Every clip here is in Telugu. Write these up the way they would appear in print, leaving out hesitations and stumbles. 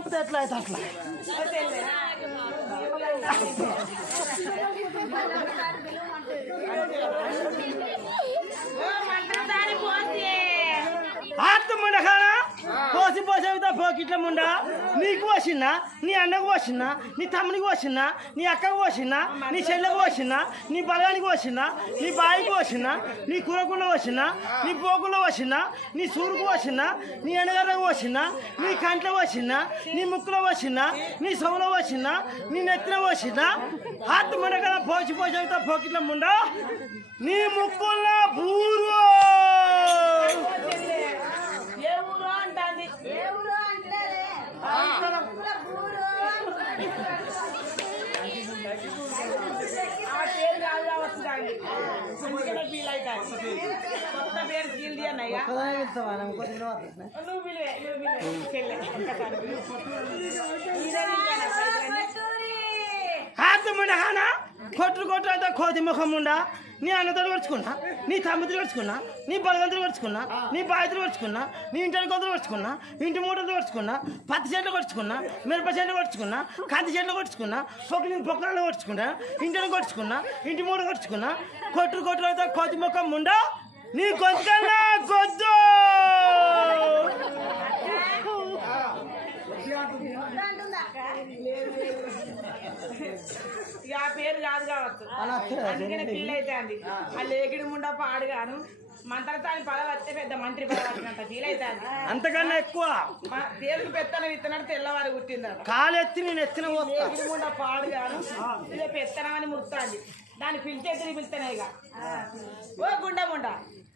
పంపితే ఎట్లా అయితే అట్లా ఆత్మముండకానా పోసి పోసి అవుతా పోకిట్ల ముండా నీకు పోసినా నీ అన్నకు పోసినా నీ తమ్మునికి పోసినా నీ అక్కకు పోసినా నీ చెల్లెకు పోసినా నీ బలగానికి పోసినా నీ బాయికి పోసినా నీ కూరకుండా పోసినా నీ పోకుండా పోసినా నీ సూరుకు పోసినా నీ ఎండగర్రకు పోసినా నీ కంట్లో పోసినా నీ ముక్కులో పోసినా నీ సొమలో పోసినా నీ నెత్తిన పోసినా ఆత్మముండకానా పోసి పోసి అవుతా పోకిట్ల ముండా నీ ముక్కుల్లో బూరు కొట్టు కొట్టు అయితే కోతి ముఖం ఉండా నీ అన్నతో పరుచుకున్నా నీ తమ్ముతో పరుచుకున్నా నీ బలగంతో పరుచుకున్నా నీ బాధ్యతలు పరుచుకున్నా నీ ఇంటి కొత్తలు పరుచుకున్నా ఇంటి మూటలు పరుచుకున్నా పత్తి చెట్లు పరుచుకున్నా మిరప చెట్లు పరుచుకున్నా కంది చెట్లు పరుచుకున్నా పొక్కలను పరుచుకున్నా ఇంటిని కొట్టుకున్నా ఇంటి మూట కొట్టుకున్నా కొట్టు కొట్టు అయితే కోతి ముఖం ఉండా నీ గొంతుకన్నా గొద్దు ఆ పేరు కాదు కావచ్చు అందుకనే ఫీల్ అయితే అండి ఆ లేకిడి ముండా పాడుగాను మంత్రతాని పదవి వస్తే పెద్ద మంత్రి పదవి అంత ఫీల్ అయితే అంతకన్నా ఎక్కువ దేవుడికి పెత్తనం ఇత్తనట్టు తెల్లవారు కుట్టిందట కాలెత్తి నేను ఎత్తిన లేకిడి ముండా పాడుగాను ఇదే పెత్తనం అని ముడుతుంది దాన్ని పిలిచేసి పిలుస్తానే ఇక ఓ గుండ ముండ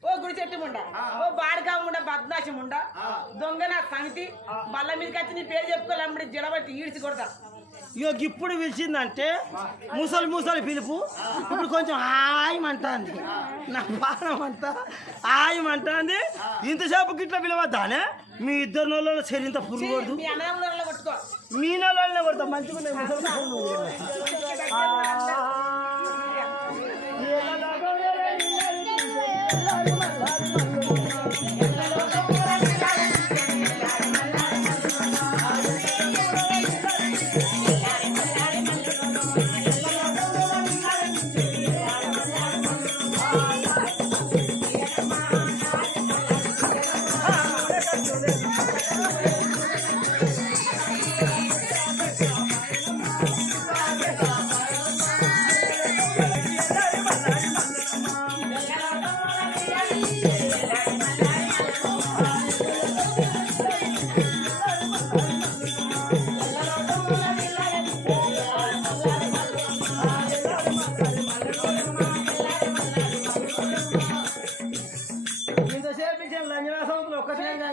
ఓ గుడి చెట్టు ముండ ఓ బాడకా ముండ బద్నాశి ముండ దొంగ నా సంగతి బల్ల మీదకి వచ్చి నీ పేరు చెప్పుకోవాలి జడబట్టి ఈడ్చి కొడతా ఇక ఇప్పుడు పిలిచిందంటే ముసలి పిలుపు ఇప్పుడు కొంచెం ఆయమంటుంది నా పానం అంతా ఆయమంటుంది ఇంతసేపు గిట్ల పిలవద్దానే మీ ఇద్దరు నోళ్ళలో చెరింత పురుగొద్దు మీ నోళ్ళనే కొడతా మంచిగా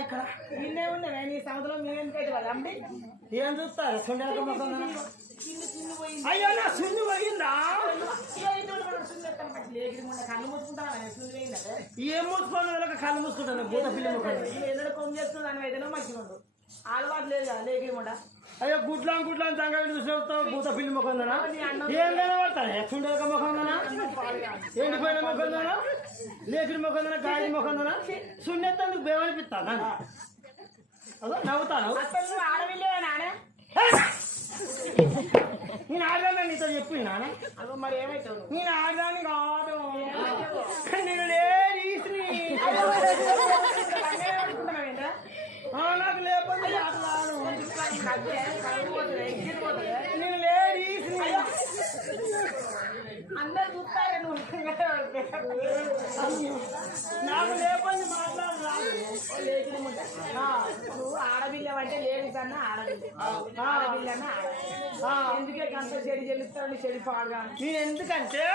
ఇక్కడ నిన్నే ఉన్నాయి నీ సంవత్సరం మేమేం పెట్టాలి ఏం చూస్తారు అయ్యో నా సున్ను పోయిందా ఏం మూసుకోండి వాళ్ళకి కళ్ళు మూసుకుంటాను భూత ఫిలిం ఏదైనా కొమ్ము చేస్తుంది అని అయితే మంచిగా ఉండు అలవాటు లేదు కదా లేకిడి ముండ అయ్యో గుడ్లాం తంగా చూసినప్పుడు భూత ఫిలిం ముఖందనా ఏం కనబడతాను ఎక్సుండేక ముఖందనా ఎండిపోయిన ముఖందనా లేకిడి ముఖందనా గాలి ముఖందనా సున్నెత్తందుకు బేమనిపిస్తాను అదో నవ్వుతాను నేను ఆడదాన్ని నీతో చెప్పి నాన్న అదో మరి ఏమైతావు నేను ఆడదాన్ని కాదు నేను లేడీస్ని నాకు లేకపోతే నేను లేడీస్ని అందరు చూస్తారు నాకు లేకపోతే మాట్లాడరాదు నువ్వు ఆడపిల్ల అంటే లేడీస్ అన్న ఆడపిల్ల అన్న ఎందుకే అంత చెడి చెల్లిస్తాడు చెడి పాడుగా నేను ఎందుకంటే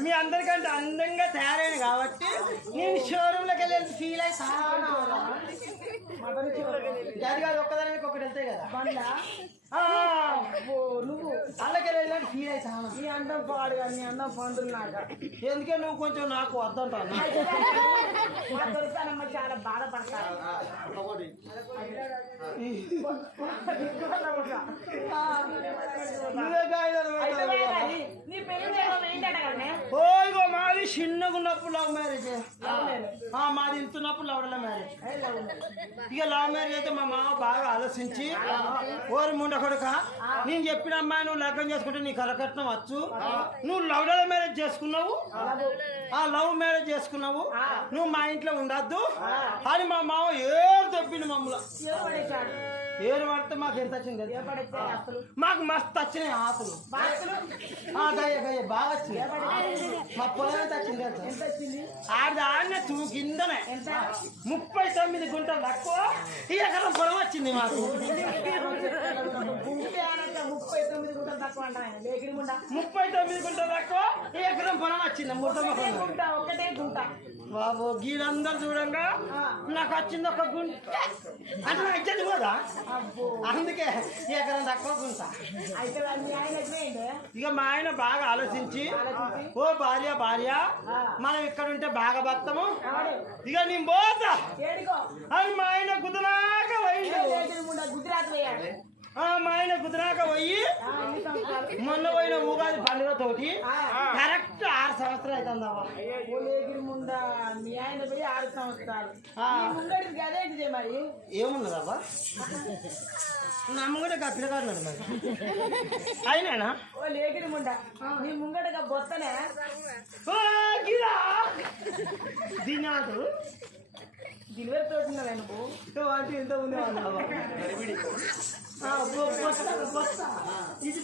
మీ అందరికంటే అందంగా తయారైన కాబట్టి నేను షోరూమ్లోకి వెళ్ళి ఫీల్ అవుతాను అది కాదు ఒక్కదానికి ఒకటి వెళ్తాయి కదా బండా నువ్వు వాళ్ళకి వెళ్ళి ఫీల్ అవుతాను నీ అందం పాడుగా నీ అందం పండులు నాక ఎందుకే నువ్వు కొంచెం నాకు వద్దంటాను దొరుకుతానమ్మా చాలా బాధపడతాను మాది చిన్నగా ఉన్నప్పుడు లవ్ మ్యారేజ్, మాది ఇంతున్నప్పుడు లవ్ మ్యారేజ్. ఇక లవ్ మ్యారేజ్ అయితే మా మామ బాగా ఆలోచించి, ఓరి ముండ కొడుక, నేను చెప్పిన అమ్మాయి నువ్వు లగ్నం చేసుకుంటే నీకు కరకట్నం వచ్చు, నువ్వు లవ్ మ్యారేజ్ చేసుకున్నావు, లవ్ మ్యారేజ్ చేసుకున్నావు, నువ్వు మా ఇంట్లో ఉండద్దు అని మా మామ ఏరు తప్పింది మమ్మల్ని. ఏరు పడితే మాకు ఎంత వచ్చింది, మాకు మస్తు వచ్చినాయి ఆకులు, గయ్య బాగా వచ్చినాయి. మా పొలం ఎంత వచ్చింది, ఆడిన కిందనే 39 గుంటలు తక్కువ ఈ ఎకరం పొలం వచ్చింది మాకు. 39 గుంటలు తక్కువ అంట, 39 గుంటలు తక్కువ ఈ ఎకరం పొలం వచ్చింది. ఒకటే గుంట బాబు గీలందరూ చూడంగా నాకు వచ్చింది ఒక గుంట అంటే నాకు ఇచ్చేది కూడా, అందుకే ఎకరం తక్కువ గుంట. ఇక మా ఆయన బాగా ఆలోచించి, ఓ భార్య మనం ఇక్కడ ఉంటే బాగా బతాము, ఇక నేను పోతా అని మా ఆయన గుజరాత్ పోయాడు. మా ఆయన గుజరాత్ పోయి మొన్న పోయిన ఉగాది పండుగ తోటి కరెక్ట్ 6 సంవత్సరాలు అవుతుందమ్మా. మీ ఆయన పోయి 6 సంవత్సరాలు అదేంటిదే మరి ఏమున్నదబ్బా, నమ్మగడ పిల్లగాడు మరి అయినా ఓ లేగిరి ముండ నీ ముంగటగా బొత్తనే దినాడు డెలివరీ తోటి నువ్వు అంటే ఎంత ఉంది ఇది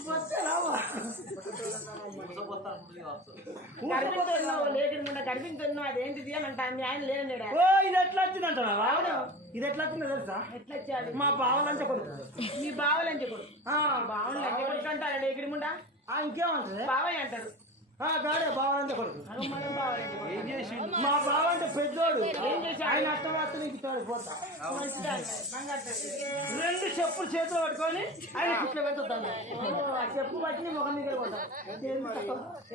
లేగిరి ముండ గడిపించున్నావు అదేంటిది అని అంటా. మీ ఆయన లేని లేడా? ఓ ఇది ఎట్లా వచ్చింది అంటావా? ఇది ఎట్లా వచ్చిందో తెలుసా? ఎట్లా వచ్చాడు? మా బావలంటే కొడుకు. మీ బావలంటే కొడుకు? బావలంటే కొడుకు అంటారా లేగిరి ముండ? ఇంకేమంటారు, బావయ్య అంటారు. గాడే బావలంటే కొడుకు. మా బావ అంటే పెద్దోడు, ఏం చేశాడు? ఆయన అష్టవార్త నీకు తోడిపోతా 2 చెప్పులు చేతిలో పట్టుకొని ఆయన ఇట్లా వెళ్తాను. చెప్పు బట్టి ముఖం మీద పోతాం.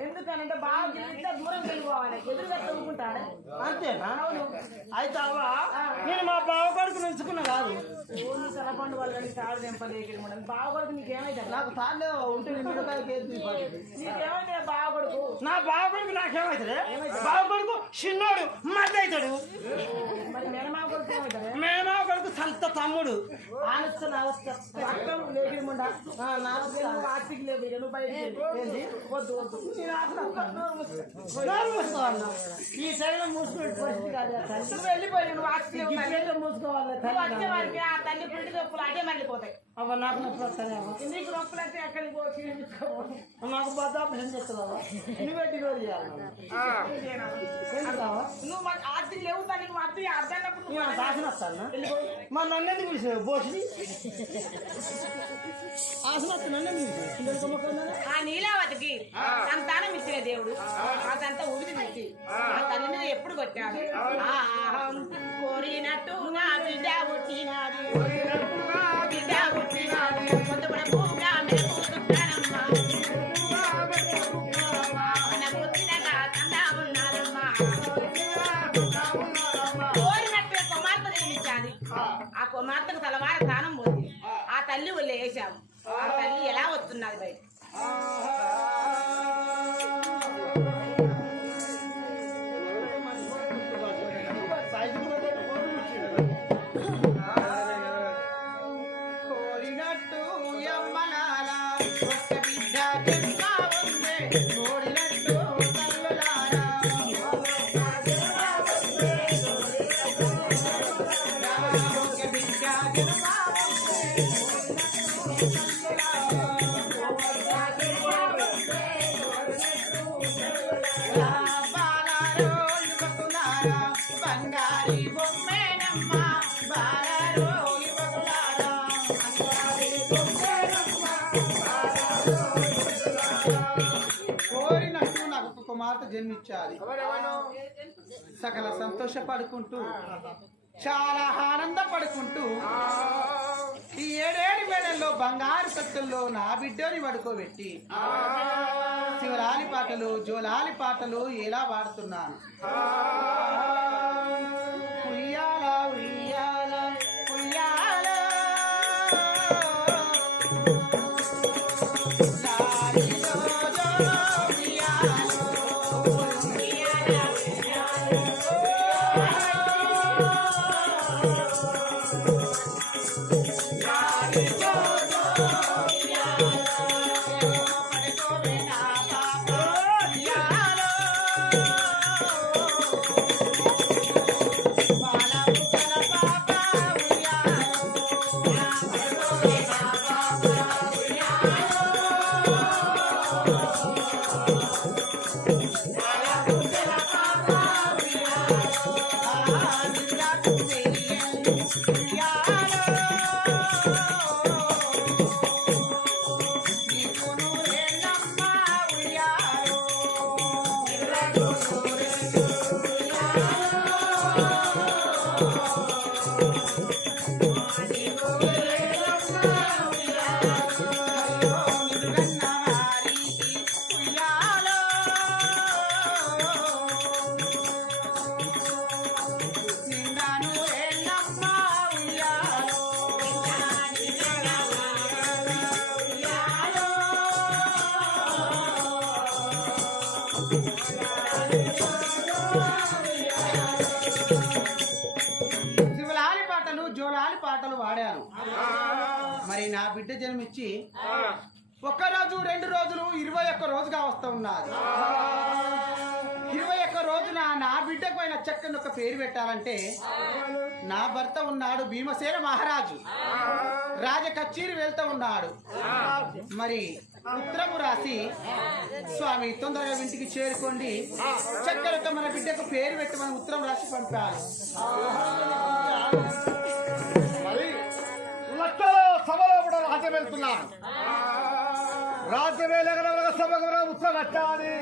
ఎందుకనంటే బాగా గెలిస్తే దూరం వెళ్ళిపోవాలి, ఎదురుగా తవ్వుకుంటాడు. అంతేనా? అయితే అవ్వ నేను మా బావ కొడుకు నుంచుకున్నా కాదు, సలపండు వాళ్ళని తాడు తెంపలేక బావ కొడుకు నీకేమైతే? నాకు తాళ్ళే ఉంటే నీకేమైతే బావ కొడుకు? నా బావ కొడుకు నాకేమవుతుంది? బావ కొడుకు చిన్నోడు మధ్య అవుతాడు, మరి మేనమావ కొడుకు ఏమవుతుంది? మేనమావ కొడుకు సంత తమ్ముడు. ఆస్తికి లేదు ఏంటి వద్దు వద్దు ఈ సైడ్ మూసుకునే పరిస్థితి కాదు. నువ్వు వెళ్ళిపోయి నువ్వు ఆస్తి మూసుకోవాలి. వచ్చే వారికి ఆ తల్లి పుట్టి నొప్పులు అదే మళ్ళీపోతాయి. అవ్వ నాకు నొప్పులు వస్తానే, నీకు నొప్పులు అయితే ఎక్కడికి పోయి నాకు బద్దాపరేషన్ చేస్తున్నావా? నువ్వే డెలివరీ చేయాలి. నువ్వు ఆస్తి లేవు తల్లి, నువ్వు అత్తి అద్దన్నప్పుడు ఆసన వస్తాను మా నన్నెందుకు పిలిచావు? బోసి ఆసన వస్తా నన్నెందుకు పిలిచావు? ఆ నీలావతికి సంతానం ఇచ్చిన దేవుడు ఆ సంత ఊపిరి తెచ్చి ఆ తల్లి మీద ఎప్పుడు కొట్టాడు? కోరినట్టు నా బిడ్డ పుట్టినాది, బిడ్డ పుట్టినాది పొద్దుపడకుండా మెరుగుతున్నానమ్మా, పుట్టినగా కందా ఉన్నారమ్మా. కోరినట్టు కుమార్తె నిర్మించాలి, ఆ కుమార్తెకు తలవార స్థానం పోతుంది, ఆ తల్లి ఒళ్ళు వేసాము, ఆ తల్లి ఎలా వస్తున్నది బయట? కోరినట్టు నాకు ఒక కుమార్తె జన్మించాలి. సకల సంతోషపడుకుంటూ చాలా ఆనందపడుకుంటూ ఈ 7 వేళల్లో బంగారు కట్టుల్లో నా బిడ్డని పడుకోబెట్టి శివరాలి పాటలు జోలాలి పాటలు ఎలా పాడుతున్నాను. ఉయ్యాల ఉయ్యాల ఉయ్యాల లాలి జో జో ఉయ్యాల శివలాలి పాటలు జోలాలి పాటలు వాడాను. మరి నా బిడ్డ జన్మిచ్చి ఒక్కరోజు 2 రోజులు 21 రోజుగా వస్తూ ఉన్నది. 21 రోజున నా బిడ్డకు అయిన చక్కని ఒక పేరు పెట్టాలంటే నా భర్త ఉన్నాడు భీమసేన మహారాజు, రాజ కచేరి వెళ్తూ ఉన్నాడు. మరి ఉత్తరము రాసి స్వామి తొందరగా ఇంటికి చేరుకోండి, చక్కరొక్క మన బిడ్డకు పేరు పెట్టి మనం ఉత్తరం రాసి పంపాలి. మరి లక్షలో సభలో కూడా రాజ్యం వెళ్తున్నాను. రాజ్యం వెళ్ళగల సభకు ఉత్సవం వచ్చాలి.